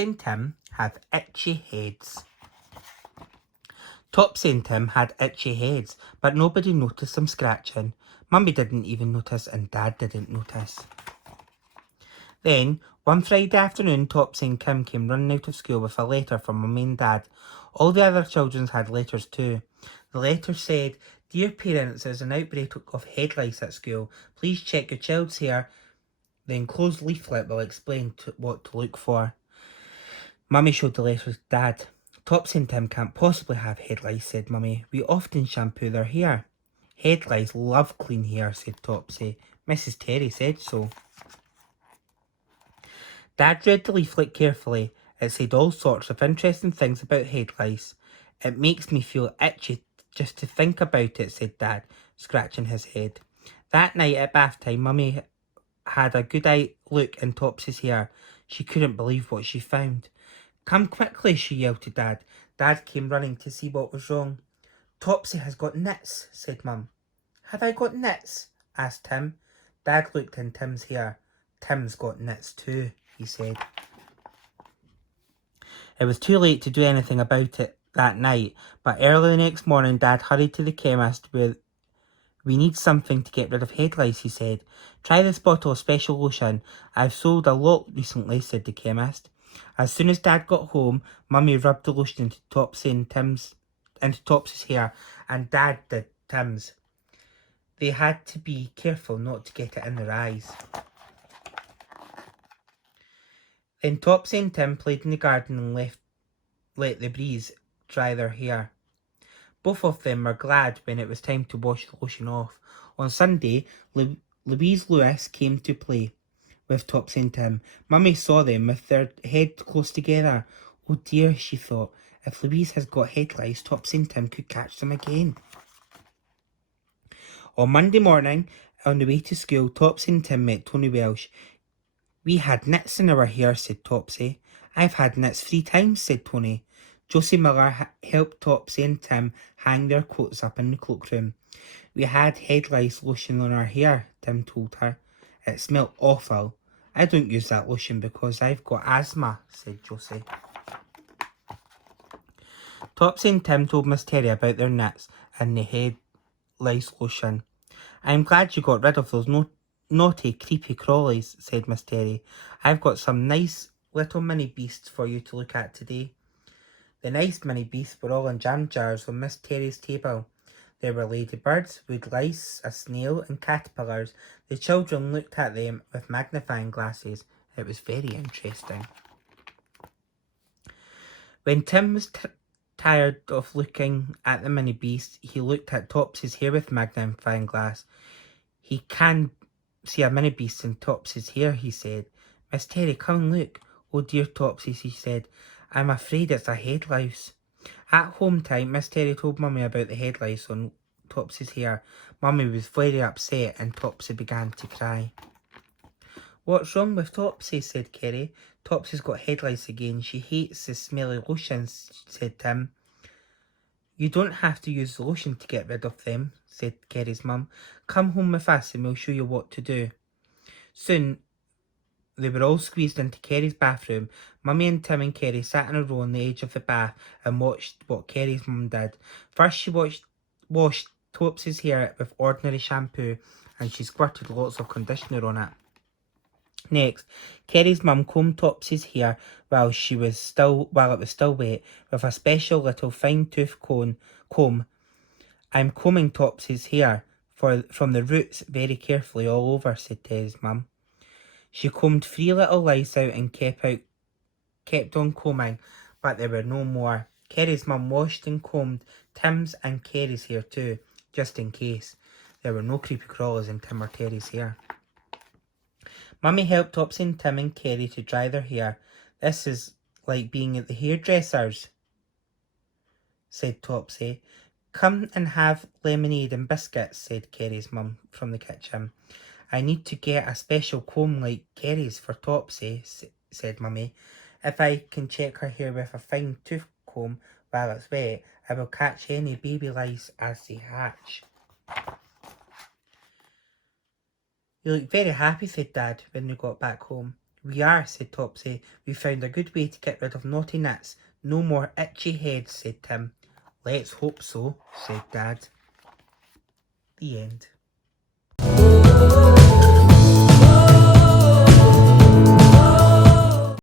Topsy and Tim have itchy heads. Topsy and Tim had itchy heads, but nobody noticed them scratching. Mummy didn't even notice and Dad didn't notice. Then, one Friday afternoon, Topsy and Kim came running out of school with a letter from Mummy and Dad. All the other children had letters too. The letter said, "Dear parents, there's an outbreak of head lice at school. Please check your child's hair. The enclosed leaflet will explain what to look for." Mummy showed the letter to Dad. "Topsy and Tim can't possibly have head lice," said Mummy. "We often shampoo their hair." "Head lice love clean hair," said Topsy. "Mrs. Terry said so." Dad read the leaflet carefully. It said all sorts of interesting things about head lice. "It makes me feel itchy just to think about it," said Dad, scratching his head. That night at bath time, Mummy had a good eye look in Topsy's hair. She couldn't believe what she found. "Come quickly," she yelled to Dad. Dad came running to see what was wrong. "Topsy has got nits," said Mum. "Have I got nits?" asked Tim. Dad looked in Tim's hair. "Tim's got nits too," he said. It was too late to do anything about it that night, but early the next morning Dad hurried to the chemist. "We need something to get rid of head lice," he said. "Try this bottle of special lotion. I've sold a lot recently," said the chemist. As soon as Dad got home, Mummy rubbed the lotion into Topsy's hair, and Dad did Tim's. They had to be careful not to get it in their eyes. Then Topsy and Tim played in the garden and let the breeze dry their hair. Both of them were glad when it was time to wash the lotion off. On Sunday, Louise Lewis came to play with Topsy and Tim. Mummy saw them with their heads close together. "Oh dear," she thought, "if Louise has got head lice, Topsy and Tim could catch them again." On Monday morning, on the way to school, Topsy and Tim met Tony Welsh. "We had nits in our hair," said Topsy. "I've had nits 3 times," said Tony. Josie Miller helped Topsy and Tim hang their coats up in the cloakroom. "We had head lice lotion on our hair," Tim told her. "It smelled awful." "I don't use that lotion because I've got asthma," said Josie. Topsy and Tim told Miss Terry about their nits and the head lice lotion. "I'm glad you got rid of those naughty, creepy crawlies," said Miss Terry. "I've got some nice little mini beasts for you to look at today." The nice mini beasts were all in jam jars on Miss Terry's table. There were ladybirds, wood lice, a snail, and caterpillars. The children looked at them with magnifying glasses. It was very interesting. When Tim was tired of looking at the mini beasts, he looked at Topsy's hair with magnifying glass. "He can see a mini beast in Topsy's hair," he said. "Miss Terry, come and look." "Oh dear, Topsy," she said. "I'm afraid it's a head lice." At home time, Miss Terry told Mummy about the head lice on Topsy's hair. Mummy was very upset and Topsy began to cry. "What's wrong with Topsy?" said Kerry. "Topsy's got head lice again. She hates the smelly lotions," said Tim. "You don't have to use the lotion to get rid of them," said Kerry's mum. "Come home with us and we'll show you what to do." Soon they were all squeezed into Kerry's bathroom. Mummy and Tim and Kerry sat in a row on the edge of the bath and watched what Kerry's mum did. First she washed Topsy's hair with ordinary shampoo and she squirted lots of conditioner on it. Next, Kerry's mum combed Topsy's hair while it was still wet with a special little fine-tooth comb. "I'm combing Topsy's hair from the roots very carefully all over," said Terry's mum. She combed 3 little lice out and kept on combing, but there were no more. Kerry's mum washed and combed Tim's and Kerry's hair too, just in case. There were no creepy crawlers in Tim or Terry's hair. Mummy helped Topsy and Tim and Kerry to dry their hair. "This is like being at the hairdresser's," said Topsy. "Come and have lemonade and biscuits," said Kerry's mum from the kitchen. "I need to get a special comb like Kerry's for Topsy," said Mummy. "If I can check her hair with a fine tooth comb while it's wet, I will catch any baby lice as they hatch." "You look very happy," said Dad when they got back home. We are, said Topsy. We found a good way to get rid of naughty nits. No more itchy heads, said Tim. Let's hope so, said Dad. The end.